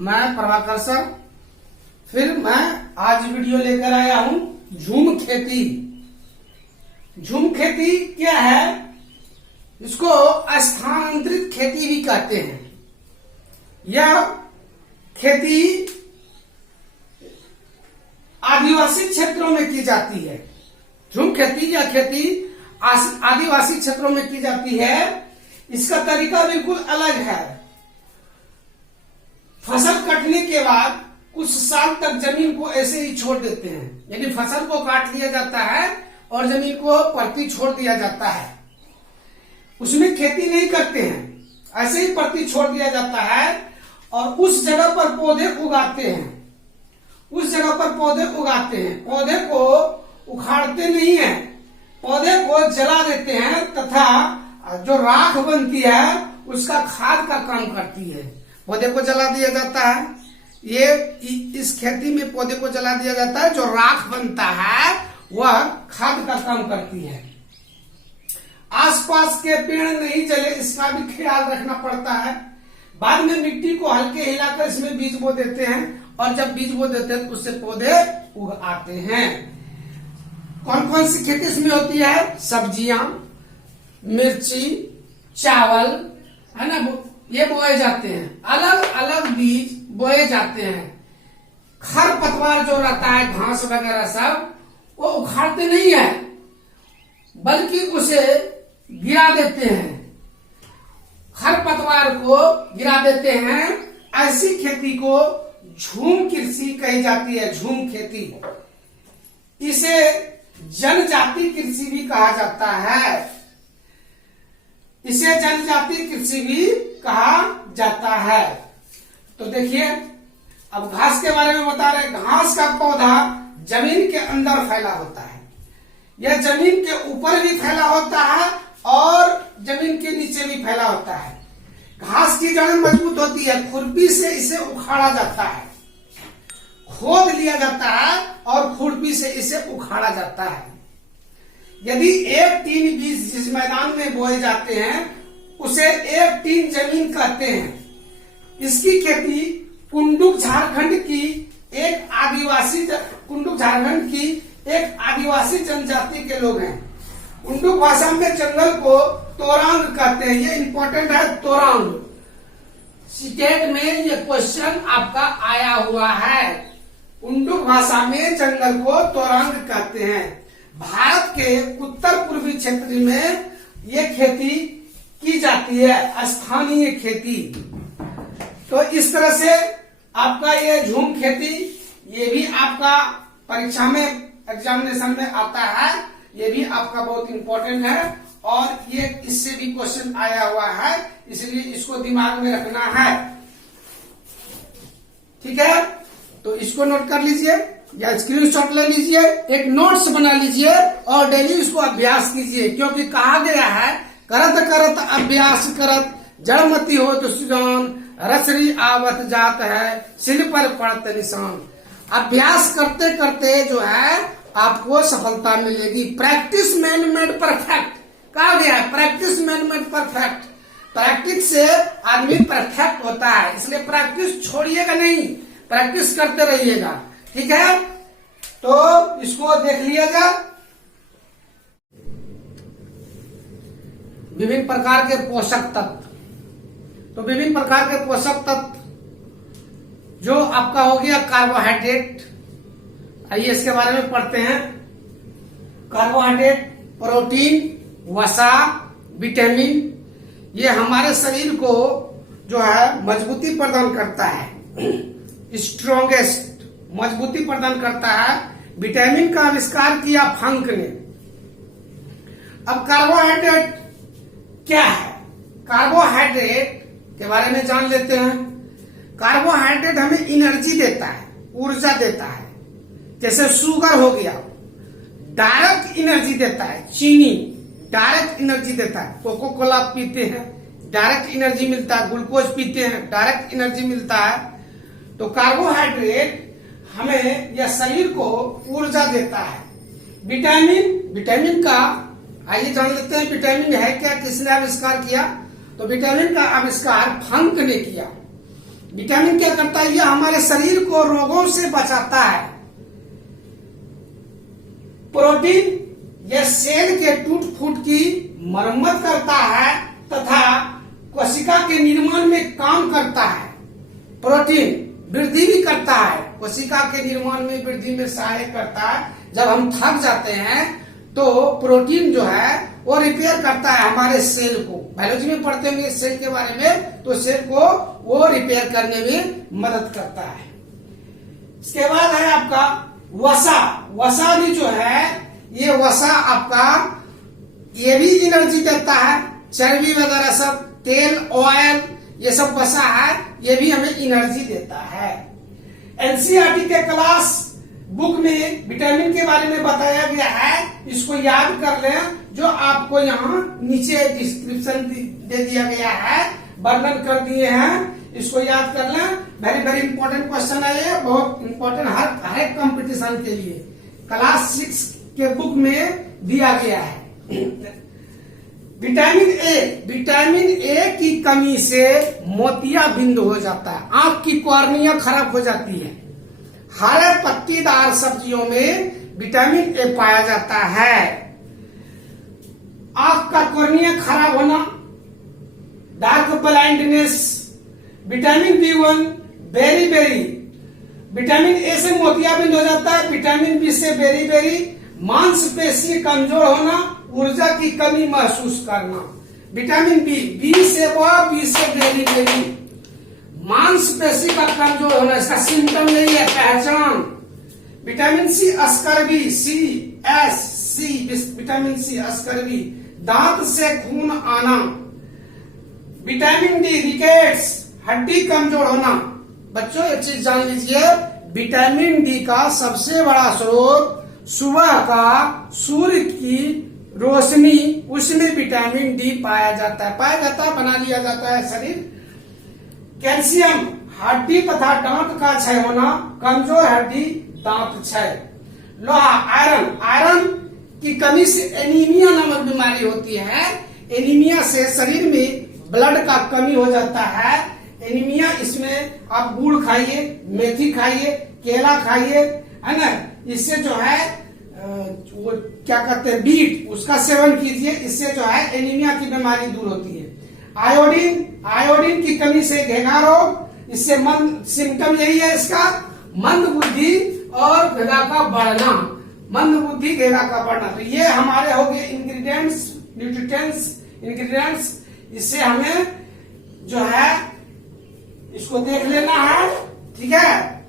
मैं प्रभाकर सर। फिर मैं आज वीडियो लेकर आया हूं झूम खेती। झूम खेती क्या है? इसको स्थानांतरित खेती भी कहते हैं। यह खेती आदिवासी क्षेत्रों में की जाती है। झूम खेती या खेती आदिवासी क्षेत्रों में की जाती है। इसका तरीका बिल्कुल अलग है। फसल कटने के बाद कुछ साल तक जमीन को ऐसे ही छोड़ देते हैं, यानी फसल को काट लिया जाता है और जमीन को परती छोड़ दिया जाता है। उसमें खेती नहीं करते हैं, ऐसे ही परती छोड़ दिया जाता है और उस जगह पर पौधे उगाते हैं। पौधे को उखाड़ते नहीं है, पौधे को जला देते हैं तथा जो राख बनती है उसका खाद का काम करती है। पौधे को जला दिया जाता है। ये इस खेती में पौधे को जला दिया जाता है, जो राख बनता है वह खाद का काम करती है। आसपास के पेड़ नहीं जले, इसका भी ख्याल रखना पड़ता है। बाद में मिट्टी को हल्के हिलाकर इसमें बीज बो देते हैं और जब बीज बो देते हैं तो उससे पौधे उग आते हैं। कौन कौन सी खेती इसमें होती है? सब्जियां, मिर्ची, चावल, है ना, ये बोए जाते हैं। अलग अलग बीज बोए जाते हैं। खरपतवार जो रहता है, घास वगैरह सब, वो उखाड़ते नहीं है बल्कि उसे गिरा देते हैं। खरपतवार को गिरा देते हैं। ऐसी खेती को झूम कृषि कही जाती है। झूम खेती, इसे जनजाति कृषि भी कहा जाता है। इसे जनजाति कृषि भी कहा जाता है। तो देखिए, अब घास के बारे में बता रहे। घास का पौधा जमीन के अंदर फैला होता है। यह जमीन के ऊपर भी फैला होता है और जमीन के नीचे भी फैला होता है। घास की जड़ें मजबूत होती है। खुरपी से इसे उखाड़ा जाता है, खोद लिया जाता है और खुरपी से इसे उखाड़ा जाता है। यदि एक टीन बीज जिस मैदान में बोए जाते हैं उसे एक टीन जमीन कहते हैं। इसकी खेती कुंडुक झारखंड की एक आदिवासी जनजाति के लोग हैं। कुंडुक भाषा में जंगल को तोरांग कहते हैं। ये इंपॉर्टेंट है, तोरांग। सीटेट में ये क्वेश्चन आपका आया हुआ है। कुंडुक भाषा में जंगल को तोरांग कहते हैं। भारत के उत्तर पूर्वी क्षेत्र में ये खेती की जाती है, स्थानीय खेती। तो इस तरह से आपका ये झूम खेती, ये भी आपका परीक्षा में, एग्जामिनेशन में आता है। ये भी आपका बहुत इंपॉर्टेंट है और ये इससे भी क्वेश्चन आया हुआ है, इसलिए इसको दिमाग में रखना है। ठीक है, तो इसको नोट कर लीजिए या स्क्रीनशॉट ले लीजिए, एक नोट्स बना लीजिए और डेली इसको अभ्यास कीजिए। क्योंकि कहा गया है, करत करत अभ्यास करत जड़मती हो तो सुजान, रसरी आवत जात है सिल पर पड़त निशान। अभ्यास करते करते जो है आपको सफलता मिलेगी। प्रैक्टिस मैन मेड परफेक्ट कहा गया है। Practice man made perfect. Practice से आदमी परफेक्ट होता है, इसलिए प्रैक्टिस छोड़िएगा नहीं, प्रैक्टिस करते रहिएगा। ठीक है, तो इसको देख लिएगा। विभिन्न प्रकार के पोषक तत्व। तो विभिन्न प्रकार के पोषक तत्व जो आपका हो गया कार्बोहाइड्रेट। आइए इसके बारे में पढ़ते हैं। कार्बोहाइड्रेट, प्रोटीन, वसा, विटामिन, ये हमारे शरीर को जो है मजबूती प्रदान करता है। स्ट्रॉन्गेस्ट मजबूती प्रदान करता है। विटामिन का आविष्कार किया फंक ने। अब कार्बोहाइड्रेट क्या है? कार्बोहाइड्रेट के बारे में जान लेते हैं। कार्बोहाइड्रेट हमें एनर्जी देता है, ऊर्जा देता है। जैसे शुगर हो गया, डायरेक्ट एनर्जी देता है। चीनी डायरेक्ट एनर्जी देता है। कोको कोला पीते हैं, डायरेक्ट एनर्जी मिलता है। ग्लूकोज पीते हैं, डायरेक्ट एनर्जी मिलता है। तो कार्बोहाइड्रेट हमें या शरीर को ऊर्जा देता है। विटामिन का आइए जान लेते हैं विटामिन है क्या, किसने आविष्कार किया। तो विटामिन का आविष्कार फंक ने किया। विटामिन क्या करता है, ये हमारे शरीर को रोगों से बचाता है। प्रोटीन यह सेल के टूट फूट की मरम्मत करता है तथा कोशिका के निर्माण में काम करता है। प्रोटीन वृद्धि भी करता है, कोशिका के निर्माण में वृद्धि में सहायक करता है। जब हम थक जाते हैं तो प्रोटीन जो है वो रिपेयर करता है हमारे सेल को। बायोलॉजी में पढ़ते होंगे सेल के बारे में, तो सेल को वो रिपेयर करने में मदद करता है। इसके बाद है आपका वसा। वसा भी जो है, ये वसा आपका ये भी एनर्जी देता है। चर्बी वगैरह सब, तेल, ऑयल, ये सब वसा है, ये भी हमें एनर्जी देता है। एनसीईआरटी के क्लास बुक में विटामिन के बारे में बताया गया है, इसको याद कर लें, जो आपको यहाँ नीचे डिस्क्रिप्शन दे दिया गया है, वर्णन कर दिए हैं, इसको याद कर लें। वेरी वेरी इंपॉर्टेंट क्वेश्चन है ये, बहुत इंपॉर्टेंट हर एक कंपटीशन के लिए। क्लास 6 के बुक में दिया गया है। विटामिन ए, विटामिन ए की कमी से मोतियाबिंद हो जाता है, आंख की कॉर्निया खराब हो जाती है। हरे पत्तीदार सब्जियों में विटामिन ए पाया जाता है। आंख का कॉर्निया खराब होना, dark blindness, vitamin B1 beriberi, vitamin A से मोतियाबिंद हो जाता है। विटामिन बी से बेरी बेरी, मांसपेशी कमजोर होना, ऊर्जा की कमी महसूस करना। विटामिन बी से बेरी बेरी, मांसपेशी का कमजोर होना, इसका सिम्टम नहीं है, पहचान। विटामिन सी अस्कर्वी, विटामिन सी अस्कर्वी, दांत से खून आना। विटामिन डी रिकेट्स, हड्डी कमजोर होना। बच्चों एक चीज जान लीजिए, विटामिन डी का सबसे बड़ा स्रोत सुबह का सूर्य की रोशनी, उसमें विटामिन डी पाया जाता है, बना लिया जाता है शरीर। कैल्शियम, हड्डी तथा दांत का क्षय होना, कमजोर हड्डी, दांत क्षय। लोहा, आयरन, आयरन की कमी से एनीमिया नामक बीमारी होती है। एनीमिया से शरीर में ब्लड का कमी हो जाता है। एनीमिया, इसमें आप गुड़ खाइए, मेथी खाइए, केला खाइए, है ना, इससे जो है वो क्या कहते हैं बीट, उसका सेवन कीजिए, इससे जो है एनीमिया की बीमारी दूर होती है। आयोडीन, आयोडीन की कमी से घेंघा रोग, इससे सिम्टम यही है इसका, मंद बुद्धि और घेंघा का बढ़ना, मंद बुद्धि घेंघा का बढ़ना। तो ये हमारे हो गए इंग्रेडिएंट्स, न्यूट्रिएंट्स, इंग्रेडिएंट्स। इससे हमें जो है इसको देख लेना है, ठीक है।